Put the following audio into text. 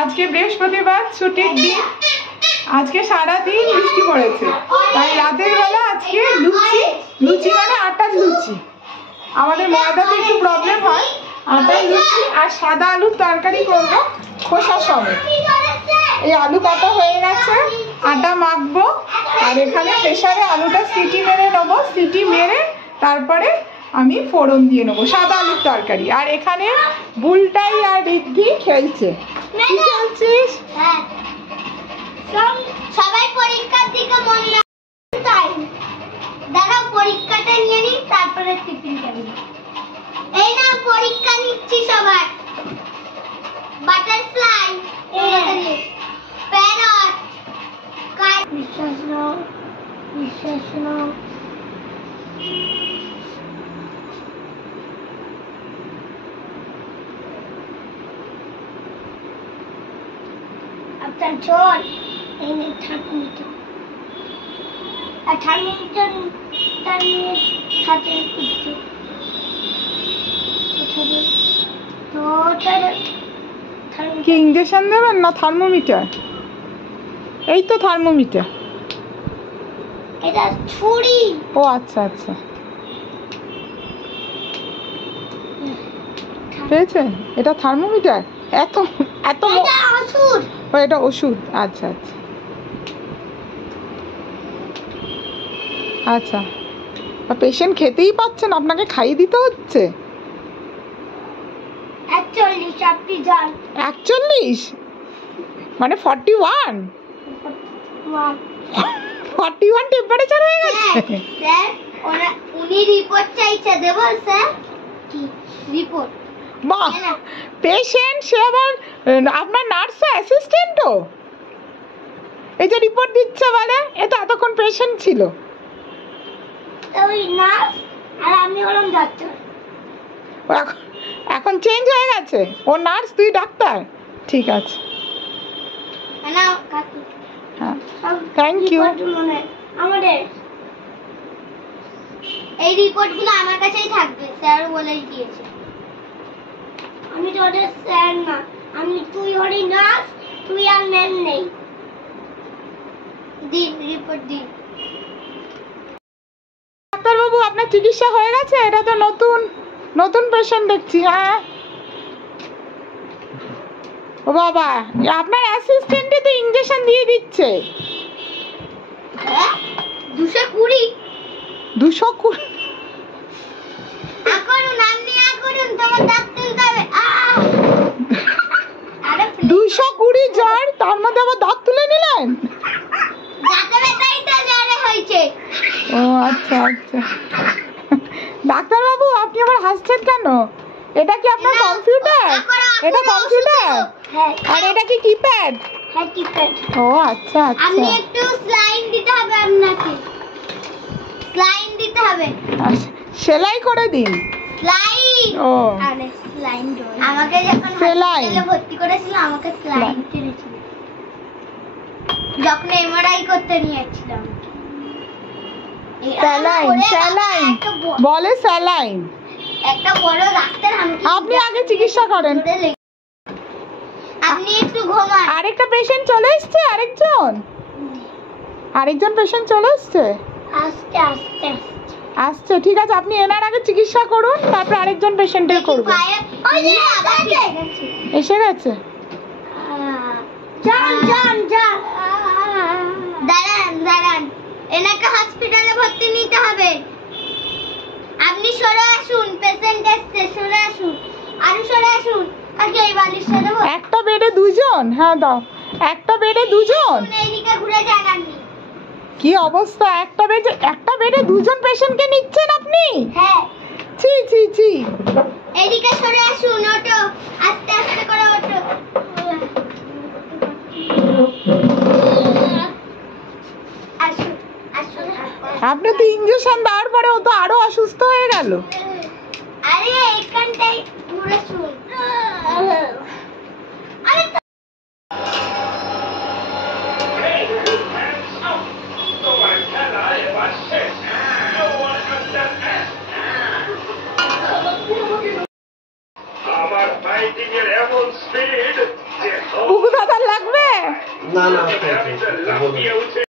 আজকে বৃহস্পতিবার, ছুটির দিন। আজকে সারাদিন বৃষ্টি পড়েছে, তাই রাতের বেলা আজকে লুচি মানে আটার লুচি। আমাদের ময়দাতে একটু প্রবলেম হয়, আটার লুচি আর সাদা আলুর তরকারি করবো খোসা সমেত। এই আলু কাটা হয়ে গেছে, আটা মাখবো, আর এখানে প্রেসারে আলুটা সিটি মেরে নেবো। সিটি মেরে তারপরে আমি ফোড়ন দিয়ে নেবো সাদা আলুর তরকারি। আর এখানে বুলটাই আর রিদ্ধি খেলছে। কি খেলছিস? সবাই পরীক্ষার দিকে মন তাই দাঁড়াও, পরীক্ষাটা নিয়ে নি, তারপরে টিফিন খাবি। এই না পরীক্ষা নিচ্ছি সবাই। বাটারফ্লাই, প্যারট, কাক। বিশ্বাস নাও। আপনার চল এই নে থার্মোমিটার। আর থার্মোমিটার নিয়ে হাতে উঠছে। কি ইঞ্জেকশন দেবেন না থার্মোমিটার? এই তো থার্মোমিটার। এটা ছুরি। ও আচ্ছা আচ্ছা, পেয়েছে। এটা থার্মোমিটার? এত এত ওষুধ। ও এটা ওষুধ। আচ্ছা আচ্ছা আচ্ছা। পেশেন্ট খেতেই পাচ্ছেন, আপনাকে খাইয়ে দিতে হচ্ছে। 41 আপনি যান। 41 মানে 41? 41 টেম্পারেচার হয়ে গেছে। স্যার উনি রিপোর্ট চাইছে, দেব স্যার? কি রিপোর্ট? বাহ, পেশেন্ট সে আবার আপনার নার্স অ্যাসিস্ট্যান্টও। এই যে রিপোর্ট দিচ্ছে বলে, এটা এতক্ষণ পেশেন্ট ছিল। ওই নার্স আর আমি হলাম ডাক্তার। এখন চেঞ্জ হয়ে গেছে, ও নার্স তুই ডাক্তার। ঠিক আছে, না কাকি। হ্যাঁ থ্যাংক ইউ। আমাদের এই রিপোর্টগুলো আমার কাছেই থাকবে, স্যার বলেই দিয়েছে। আমি তো ওদের স্যার না, তুই হলি নার্স, তুই আর ম্যাম নেই। দিন রিপোর্ট দিন। ডাক্তারবাবু আপনার চিকিৎসা হয়ে গেছে? এটা তো নতুন পেশেন্ট দেখছি। হ্যাঁ ও বাবা, আপনার অ্যাসিস্ট্যান্টে তো ইনজেকশন দিয়ে দিচ্ছে। 220 220? করুন আপনি করুন, তোমার দাঁত তুলতে হবে। 220 জ্বর, তার মধ্যে আবার দাঁত তুলে নিলেন? দাঁতে ব্যথাই তো জ্বরে হয়েছে। ও আচ্ছা আচ্ছা। ডাক্তারবাবু আপনি আবার হাসছেন কেন? এটা কি আপনার কম্পিউটার? এটা কম্পিউটার? হ্যাঁ। আর এটা কি কিপ্যাড? হ্যাঁ কিপ্যাড। ও আচ্ছা আচ্ছা। আপনি একটু স্লাইন দিতে হবে, আপনাকে স্লাইন দিতে হবে। সেলাই করে দিন। স্লাইন? ও আরে স্লাইন ডোর। আমাকে যখন হসপিটালে ভর্তি করেছিল আমাকে স্লাইন দিয়েছিল, যখন এমআরআই করতে নিয়েছিলাম। স্যালাইন বলে, স্যালাইন। একটা বড় ডাক্তার আপনি আগে চিকিৎসা করেন। আপনি একটু ঘুমান। আরেকটা পেশেন্ট চলে এসেছে, আরেকজন পেশেন্ট চলে এসেছে। আস্তে আস্তে আসছে, ঠিক আছে। আপনি এনার আগে চিকিৎসা করুন, তারপর আরেকজন পেশেন্টের করব। এসে গেছে। দাঁড়ান, এনাকে হসপিটালে ভর্তি নিতে হবে। আপনি সরে আসুন, পেশেন্ট এসছে, সরে আসুন। আর সরে আসুন। কাকে এই বালিশ সাথে একটা বেডে দুজন? হ্যাঁ দাও। একটা বেডে দুজন? এইদিকে ঘুরে যান। কি অবস্থা, একটা বেডে দুজন পেশেন্টকে নিচ্ছেন আপনি? হ্যাঁ। ছি ছি ছি। এইদিকে সরে আসুন, ওঠো, আস্তে আস্তে করে ওঠো। আপনি তো ইনজেকশন দেওয়ার পরে ও তো আরো অসুস্থ হয়ে গেল। আরে এখানটাই ঘুরে শুন। আরে বুকু না না, আস্তে আস্তে বলুন।